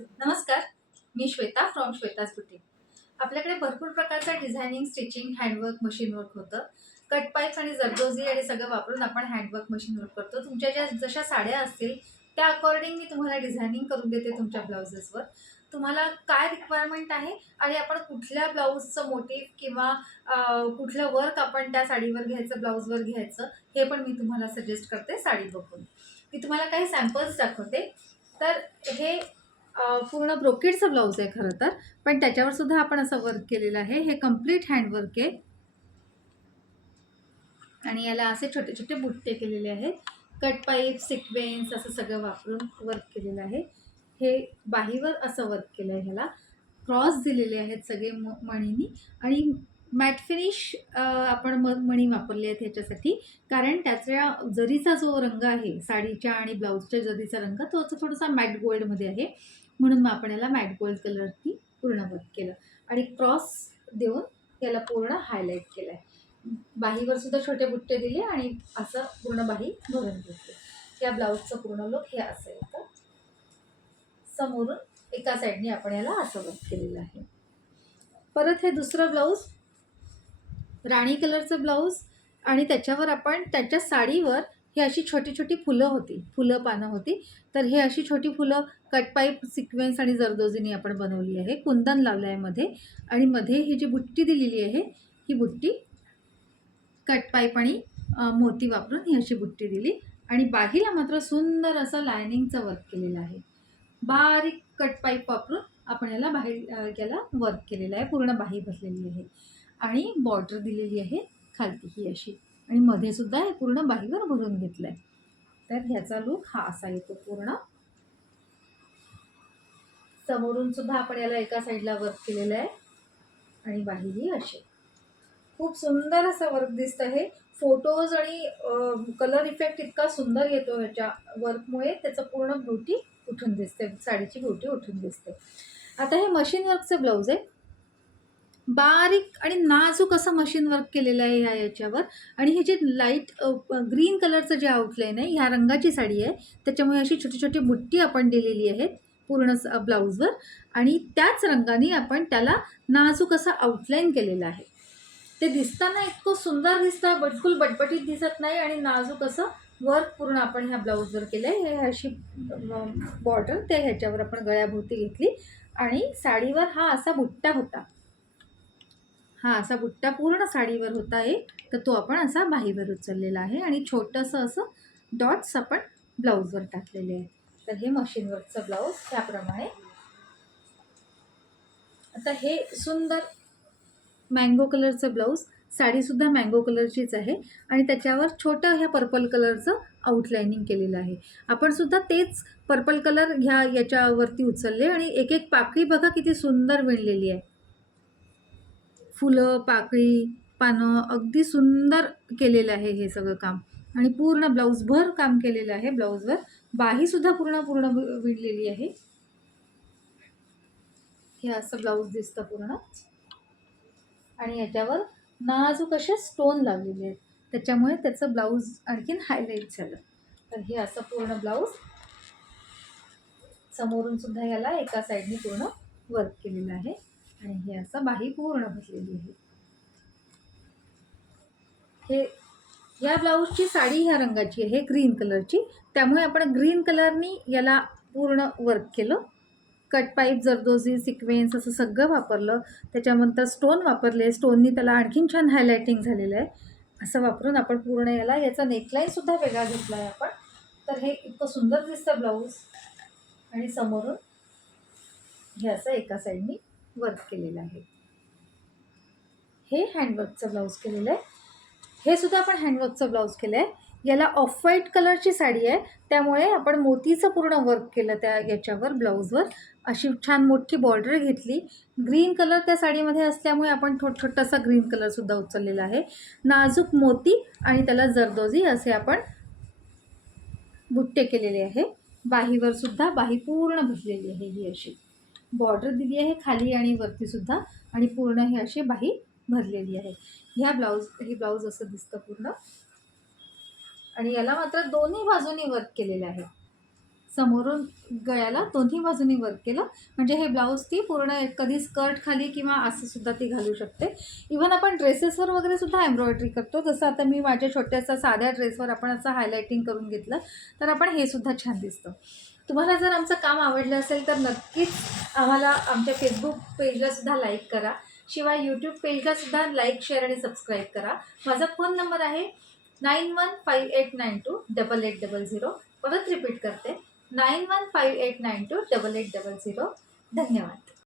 नमस्कार, मी Shweta from Shweta's boutique. आपल्याकडे भरपूर प्रकारचं designing, stitching, handwork, machine work होतं. कट पाईप्स आणि जरदोजी आणि सगळं वापरून आपण हँडवर्क, मशीन वर्क करतो. तुमच्या ज्या जशा साड्या असतील त्या अकॉर्डिंग मी तुम्हाला डिझायनिंग करून देते तुमच्या ब्लाउजेसवर. तुम्हाला काय रिक्वायरमेंट आहे आणि आपण कुठल्या ब्लाऊजचं मोटिव्ह किंवा कुठलं वर्क आपण त्या साडीवर घ्यायचं, ब्लाऊजवर घ्यायचं, हे पण मी तुम्हाला सजेस्ट करते साडी बघून. मी तुम्हाला काही सॅम्पल्स दाखवते. तर हे पूर्ण ब्रोकेडचं ब्लाऊज आहे खरं तर, पण त्याच्यावर सुद्धा आपण असं वर्क केलेलं आहे. हे कम्प्लीट हँडवर्क आहे आणि याला असे छोटे छोटे बुट्टे केलेले आहेत. कट पाईप, सिक्वेन्स असं सगळं वापरून वर्क केलेलं आहे. हे बाहीवर असं वर्क केलं आहे. ह्याला क्रॉस दिलेले आहेत सगळे मणींनी आणि मॅट फिनिश आपण मणी वापरले आहेत ह्याच्यासाठी, कारण त्याच्या जरीचा जो रंग आहे साडीच्या आणि ब्लाऊजच्या जरीचा रंग तो थोडासा मॅट गोल्डमध्ये आहे, म्हणून मग आपण याला मॅट गोल्ड कलरनी पूर्ण वर्क केलं आणि क्रॉस देऊन याला पूर्ण हायलाईट केलं आहे. बाहीवर सुद्धा छोटे बुट्टे दिले आणि असं पूर्ण बाही भरून घेतली. या ब्लाऊजचं पूर्ण लुक हे असं येतं. समोरून एका साईडने आपण याला असं वर्क केलेलं आहे. परत हे दुसरं ब्लाऊज राणी कलरचं ब्लाऊज आणि त्याच्यावर आपण त्याच्या साडीवर ही अशी छोटी छोटी फुलं होती, पानं होती. तर हे अशी छोटी फुलं कट पाईप, सिक्वेन्स आणि जरदोजीने आपण बनवली आहे. कुंदन लावलं आहे मध्ये आणि मध्ये ही जी बुट्टी दिलेली आहे ही बुट्टी कट पाईप आणि मोती वापरून ही अशी बुट्टी दिली आणि बाहीला मात्र सुंदर असं लायनिंगचं वर्क केलेलं आहे. बारीक कट पाईप वापरून आपण याला याला वर्क केलेलं आहे. पूर्ण बाही भरलेली आहे आणि बॉर्डर दिलेली आहे खालती ही अशी आणि मध्ये सुद्धा हे पूर्ण बाहीवर भरून घेतलं आहे. तर ह्याचा लुक हा असा येतो पूर्ण. समोरून सुद्धा आपण याला एका साईडला वर्क केलेलं आहे आणि बाही ही अशी खूप सुंदर असं वर्क दिसतं. हे फोटोज आणि कलर इफेक्ट इतका सुंदर येतो ह्याच्या वर्कमुळे, त्याचं पूर्ण ब्युटी उठून दिसते, साडीची ब्युटी उठून दिसते. आता हे मशीन वर्कचं ब्लाऊज आहे. बारीक आणि नाजूक असं मशीन वर्क केलेलं आहे याच्यावर आणि हे जे लाईट ग्रीन कलरचं जे आउटलाईन आहे, ह्या रंगाची साडी आहे त्याच्यामुळे अशी छोटी छोटी बुट्टी आपण दिलेली आहेत पूर्ण ब्लाऊजवर आणि त्याच रंगाने आपण त्याला नाजूक असं आउटलाईन केलेलं आहे. ते दिसताना इतकं सुंदर दिसतं, बिलकुल बटबटीत दिसत नाही आणि नाजूक असं वर्क पूर्ण आपण ह्या ब्लाऊजवर केलं आहे. हे अशी बॉर्डर ते ह्याच्यावर आपण गळ्याभोवती घेतली आणि साडीवर हा असा बुट्टा होता, हा असा बुट्टा पूर्ण साडीवर होता आहे. तर तो आपण असा बाहीवर उचललेला आहे आणि छोटंसं असं डॉट्स आपण ब्लाऊजवर टाकलेले आहे. तर हे मशीन वर्कचं ब्लाऊज त्याप्रमाणे. आता हे सुंदर मँगो कलरचं ब्लाऊज, साडीसुद्धा मँगो कलरचीच आहे आणि त्याच्यावर छोटं ह्या पर्पल कलरचं आउटलाइनिंग केलेलं आहे. आपण सुद्धा तेच पर्पल कलर याच्यावरती उचलले आणि एक एक पाकळी बघा किती सुंदर विणलेली आहे. फुलं, पाकळी, पानं अगदी सुंदर केलेलं आहे हे सगळं काम आणि पूर्ण ब्लाऊजभर काम केलेलं आहे. ब्लाऊजवर बाहीसुद्धा पूर्ण विणलेली आहे. हे असं ब्लाऊज दिसतं पूर्ण आणि याच्यावर नाजूक असे स्टोन लावलेले आहेत, त्याच्यामुळे त्याचं ब्लाऊज आणखीन हायलाईट झालं. तर हे असं पूर्ण ब्लाऊज समोरून सुद्धा याला एका साईडने पूर्ण वर्क केलेलं आहे आणि हे असं बाही पूर्ण भरलेली आहे. हे या ब्लाऊजची साडी ह्या रंगाची आहे, ग्रीन कलरची, त्यामुळे आपण ग्रीन कलरनी याला पूर्ण वर्क केलं. कट पाईप, जरदोजी, सिक्वेन्स असं सगळं वापरलं. त्याच्यानंतर स्टोन वापरले, स्टोननी त्याला आणखीन छान हायलायटिंग झालेलं आहे. असं वापरून आपण पूर्ण याला याचा नेकलाईनसुद्धा वेगळा घेतला आहे आपण. तर हे इतकं सुंदर दिसतं ब्लाऊज आणि समोरून हे असं एका साईडनी वर्क केलेलं आहे. हे हँडवर्कचं ब्लाऊज केलेलं आहे. हे सुद्धा आपण हँडवर्कचं ब्लाऊज केलं आहे. याला ऑफ व्हाईट कलरची साडी आहे, त्यामुळे आपण मोतीचं पूर्ण वर्क केलं त्या याच्यावर ब्लाऊजवर. अशी छान मोठी बॉर्डर घेतली. ग्रीन कलर त्या साडीमध्ये असल्यामुळे आपण छोटासा ग्रीन कलरसुद्धा उचललेला आहे. नाजूक मोती आणि त्याला जरदोजी असे आपण बुट्टे केलेले आहे. बाहीवर सुद्धा बाही पूर्ण भरलेली आहे. ही अशी बॉर्डर दिली आहे खाली आणि वरतीसुद्धा आणि पूर्ण ही अशी बाही भरलेली आहे. ही ब्लाऊज असं दिसतं पूर्ण आणि याला मात्र दोन्ही बाजूनी वर्क केलेलं आहे. समोरून गळ्याला दोन्ही बाजूनी वर्क केलं. म्हणजे हे ब्लाऊज ती पूर्ण कधी स्कर्ट खाली किंवा असं सुद्धा ती घालू शकते. इव्हन आपण ड्रेसेसवर वगैरे सुद्धा एम्ब्रॉयडरी करतो. जसं आता मी माझ्या छोट्याशा साध्या ड्रेसवर आपण असं हायलायटिंग करून घेतलं तर आपण हे सुद्धा छान दिसतं. तुम्हाला जर आमचं काम आवडलं असेल तर नक्कीच आम्हाला आमच्या फेसबुक पेजलासुद्धा लाईक करा. शिवाय यूट्यूब पेजलासुद्धा लाईक, शेअर आणि सबस्क्राईब करा. माझा फोन नंबर आहे 9158928800. परत रिपीट करते 9158928800. धन्यवाद.